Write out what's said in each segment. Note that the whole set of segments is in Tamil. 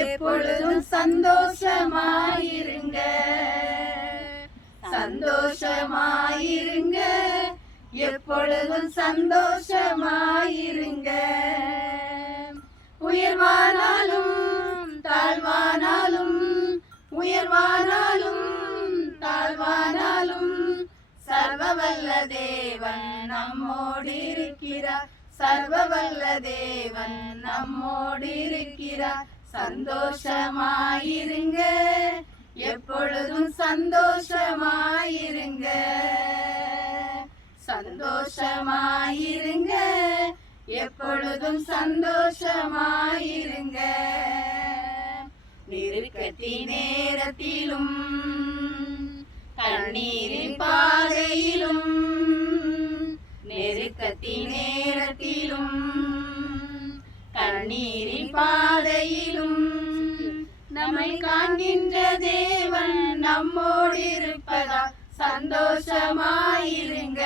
எப்பொழுதும் சந்தோஷமாயிருங்க, சந்தோஷமாயிருங்க, எப்பொழுதும் சந்தோஷமாயிருங்க. உயர்வானாலும் தாழ்வானாலும், உயர்வானாலும் தாழ்வானாலும், சர்வவல்ல தேவன் நம்மோடு இருக்கிறார், சர்வவல்ல தேவன் நம்மோடு இருக்கிறார். சந்தோஷமாயிருங்க, எப்பொழுதும் சந்தோஷமாயிருங்க, சந்தோஷமாயிருங்க, எப்பொழுதும் சந்தோஷமாயிருங்க. நெருக்கத்தின் நேரத்திலும் கண்ணீரின் பாதையிலும், நெருக்கத்தின் நேரத்திலும் கண்ணீரின் பாதையிலும், நம்மை காண்கின்ற தேவன் நம்மோடு இருப்பதால் சந்தோஷமாயிருங்க,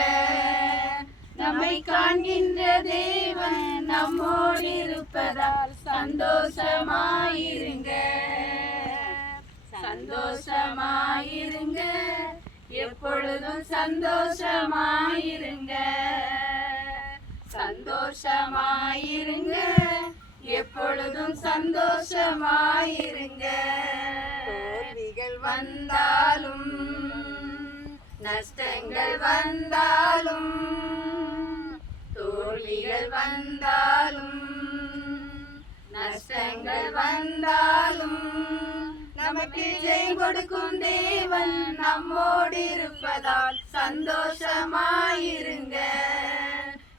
நம்மை காண்கின்ற தேவன் நம்மோடு இருப்பதால் சந்தோஷமாயிருங்க, சந்தோஷமாயிருங்க, எப்பொழுதும் சந்தோஷமாயிருங்க, சந்தோஷமாயிருங்க, எப்பொழுதும் சந்தோஷமாயிருங்க. தோல்விகள் வந்தாலும் நஷ்டங்கள் வந்தாலும், தோல்விகள் வந்தாலும் நஷ்டங்கள் வந்தாலும், நமக்கு ஜெயம் கொடுக்கும் தேவன் நம்மோடு இருப்பதால் சந்தோஷமாயிருங்க,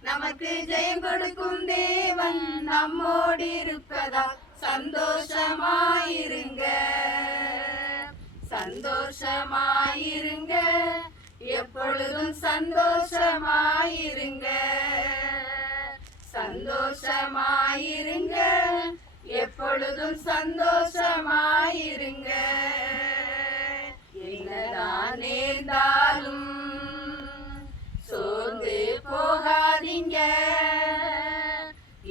நமக்கு ஜெயம் கொடுக்கும் தேவன் நம்மோடு இருப்பதால் சந்தோஷமாயிருங்க, சந்தோஷமாயிருங்க, எப்பொழுதும் சந்தோஷமாயிருங்க, சந்தோஷமாயிருங்க, எப்பொழுதும் சந்தோஷமாயிருங்க. என்னதான் நேர்ந்தாலும் சோர்ந்து போகாதீங்க,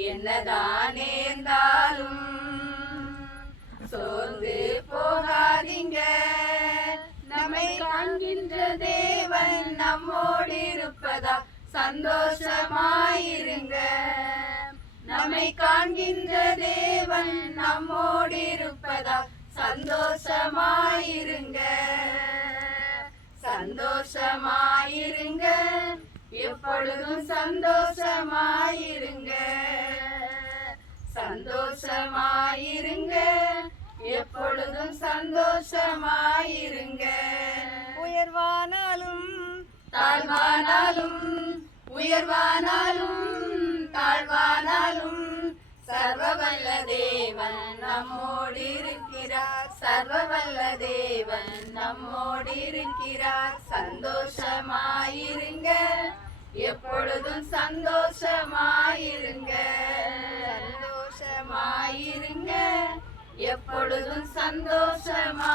என்னதான் நேர்ந்தாலும் சோர்ந்து போகாதீங்க, நம்மை காண்கின்ற தேவன் நம்மோடு இருப்பதா சந்தோஷமாயிருங்க, நம்மை காண்கின்ற தேவன் நம்மோடு இருப்பதா சந்தோஷமாயிருங்க, சந்தோஷமாயிருங்க, எப்பொழுதும் சந்தோஷமாயிருங்க, சந்தோஷமாயிருங்க, எப்பொழுதும் சந்தோஷமாயிருங்க. உயர்வானாலும் தாழ்வானாலும், உயர்வானாலும் தாழ்வானாலும், சர்வவல்ல தேவன் நம்மோடு இருக்கிறார், சர்வவல்ல தேவன் நம்மோடு இருக்கிறார். சந்தோஷமாயிருங்க, எப்பொழுதும் சந்தோஷமாயிருங்க, சந்தோஷமாயிருங்க, எப்பொழுதும் சந்தோஷமா